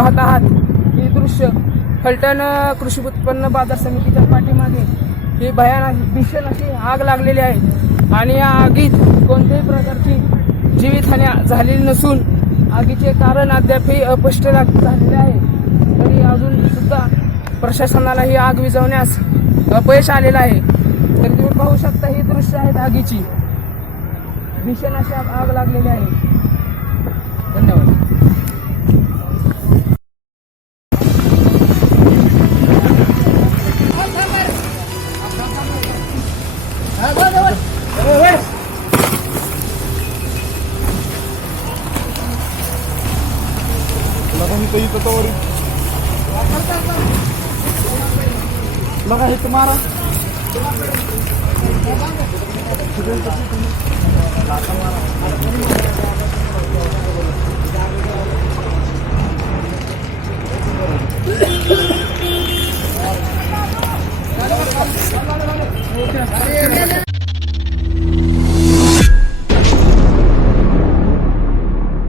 पाहत आहात ही दृश्य फलटण कृषी उत्पन्न बाजार समितीच्या पाठीमागे ही भीषण अशी आग लागलेली आहे आणि या आगीत कोणत्याही प्रकारची जीवितहानी झालेली नसून आगीचे कारण अद्यापही अस्पष्ट झालेले आहे। तरी अजून सुद्धा प्रशासनाला ही आग विझवण्यास अपयश आलेलं आहे। तर तुम्ही पाहू शकता ही दृश्य आहेत आगीची, भीषण अशी आग लागलेली आहे। धन्यवाद। बघा हे तुम्हारा